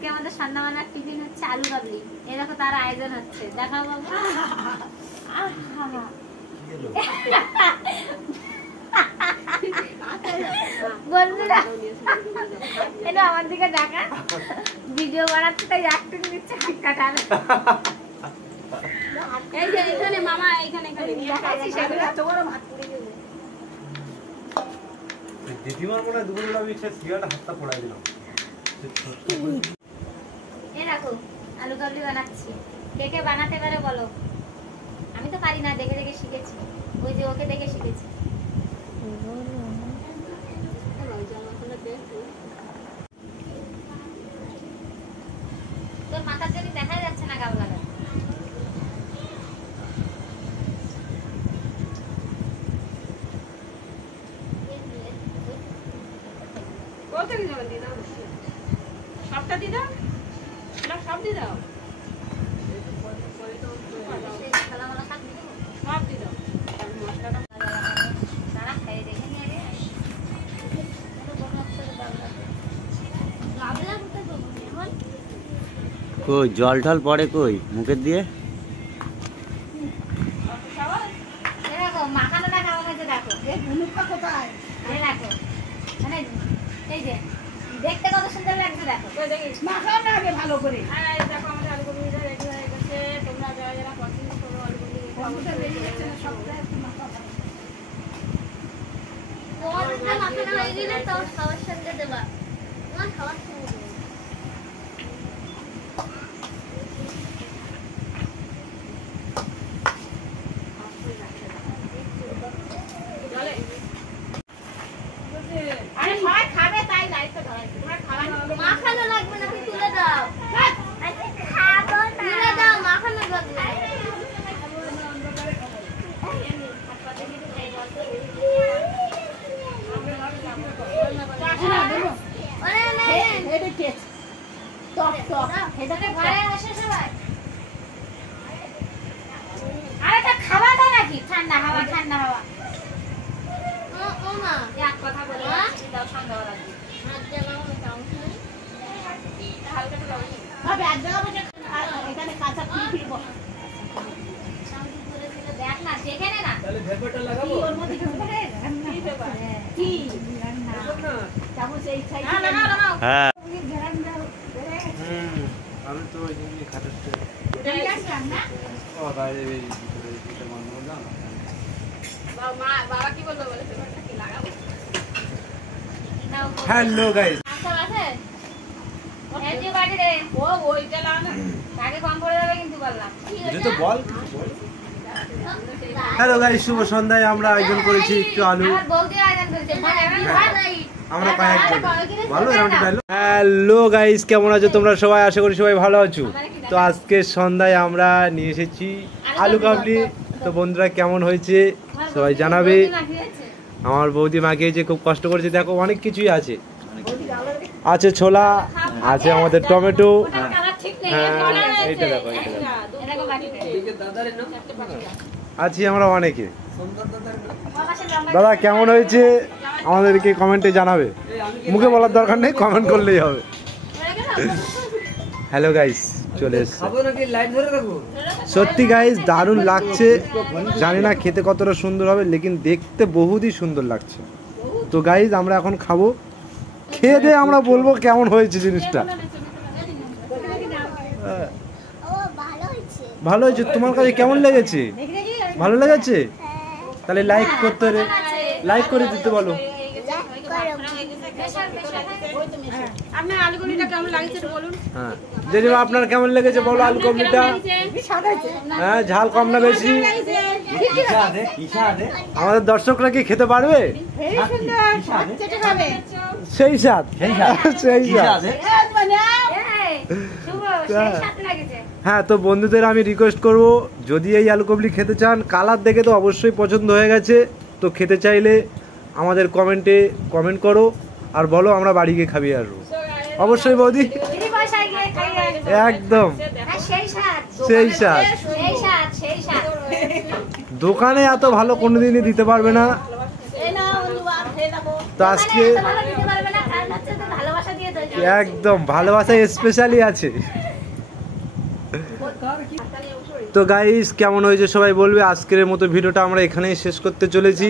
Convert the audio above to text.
আজকে আমাদের সন্ধ্যাবেলার টিফিন হচ্ছে আলু কাবলি। এই দেখো তার আয়োজন হচ্ছে, দেখাও বাবু। বন্ধুরা এটা আমার দিকে দেখা, ভিডিও বানাচ্ছে তাই অ্যাক্টিং দিচ্ছে, হাত কাটার। এই যে এখানে মামা এখানে দেখাচ্ছি সেগুলো এত বড় ভাত পুড়ে গেছে। দিদিমার মনে হয় দুপুরবেলা আমি সিগারেট হাতটা পড়াই দিলাম। এই দেখো আলু কাবলি বানাচ্ছি, কে কে বানাতে পারে বলো? আমি তো পারি না, দেখে দেখে শিখেছি, ওই যে ওকে দেখে শিখেছি। তোর মাথার জন্য দেখা যাচ্ছে না গাবলাটা। সবটা দিয়ে দাও, সব দিয়ে দাও, সব দিয়ে দাও। কই জল ঢল পড়ে কই মুখের দিয়ে? দেখো মাখানোটা কেমন হয়েছে দেখো, কোথায় দেখো মানে এই যে দেখতে কত সুন্দর লাগছে দেখো। মাখাও না আগে ভালো করে। দেখো আমাদের আলুগুলো রেডি হয়ে গেছে। তোমরা যারা যারা পছন্দ করো আলুগুলো বেরিয়ে যাচ্ছে না, সবটা একটু মাখাও। তোমাদের মাখানো হয়ে গেলে তো খাওয়ার সঙ্গে দেবা, তোমার খাওয়ার সঙ্গে দেবা। আরে সবাই খাবে তাই লাইটটা ধরাই। তোমরা খাওয়া মাখানো লাগবে না, তুমি তুলে দাও। আরে খাবো না, তুলে দাও, মাখানো লাগবে না। খাওয়া দাও নাকি? ঠান্ডা হাওয়া, ঠান্ডা হাওয়া। এক কথা বলে দাও, সন্ধ্যাবেলা এখানে কাঁচা ফিরি দেখ না, যেখানে না ওর মধ্যে কি চামচ এই সাইডে হ্যাঁ আমি তো ওই জন্য খাটাচ্ছি। ও তাই এই ভিতরে মানুষ জানো বাবা কি বলবো বলে পেপারটা কি লাগাবো? হ্যালো গাইস, আচ্ছা আছে এই যে বাড়ি রে, ও ওইটা লাগানো আগে কম পড়ে যাবে কিন্তু বললাম। এটা তো বল। হ্যালো গাইস, শুভ সন্ধ্যায় আমরা আয়োজন করেছি একটু আলু। আমার বৌদি আয়োজন করেছে, আমরা কয়েকজন ভালো এরাউন্ড পাইলো। হ্যালো গাইস, কেমন আছো তোমরা সবাই? আশা করি সবাই ভালো আছো। তো আজকে সন্ধ্যায় আমরা নিয়ে এসেছি আলু কাবলি। তো বন্ধুরা কেমন হয়েছে সবাই জানাবে। আমার বৌদি মাখিয়েছে, খুব কষ্ট করেছে। দেখো অনেক কিছুই আছে, আছে ছোলা, আছে আমাদের টমেটো। হ্যাঁ এইটা দেখো, এইটা আছি আমরা অনেকে। দাদা কেমন হয়েছে আমাদেরকে কমেন্টে জানাবে, মুখে বলার দরকার নেই, কমেন্ট করলেই হবে। হ্যালো গাইস, চলে এসেছে। সত্যি গাইস দারুণ লাগছে, জানি না খেতে কতটা সুন্দর হবে, লেকিন দেখতে বহুতই সুন্দর লাগছে। তো গাইস আমরা এখন খাবো, খেয়ে দিয়ে আমরা বলবো কেমন হয়েছে জিনিসটা। ভালো হয়েছে। তোমার কাছে কেমন লেগেছে? ভালো লেগেছে? তাহলে লাইক করতে, লাইক করে দিতে বলো। আপনার আলুগুলিটা কেমন লাগছে বলুন। হ্যাঁ জেঠিমা আপনার কেমন লেগেছে বলো আলু কাবলিটা? হ্যাঁ ঝাল কম না বেশি? আমাদের দর্শকরা কি খেতে পারবে? সেই স্বাদ, সেই স্বাদ। হ্যাঁ তো বন্ধুদের আমি রিকোয়েস্ট করব, যদি এই আলু কাবলি খেতে চান, কালার দেখে তো অবশ্যই পছন্দ হয়ে গেছে, তো খেতে চাইলে আমাদের কমেন্টে কমেন্ট করো আর বলো, আমরা বাড়ি গিয়ে খাবি আসবো। অবশ্যই বৌদি, একদম সেই স্বাদ। দোকানে এত ভালো কোনোদিনই দিতে পারবে না। তো আজকে একদম ভালোবাসা স্পেশালি আছে। তো গাইস কেমন হয়েছে সবাই বলবে। আজকের মতো ভিডিওটা আমরা এখানেই শেষ করতে চলেছি।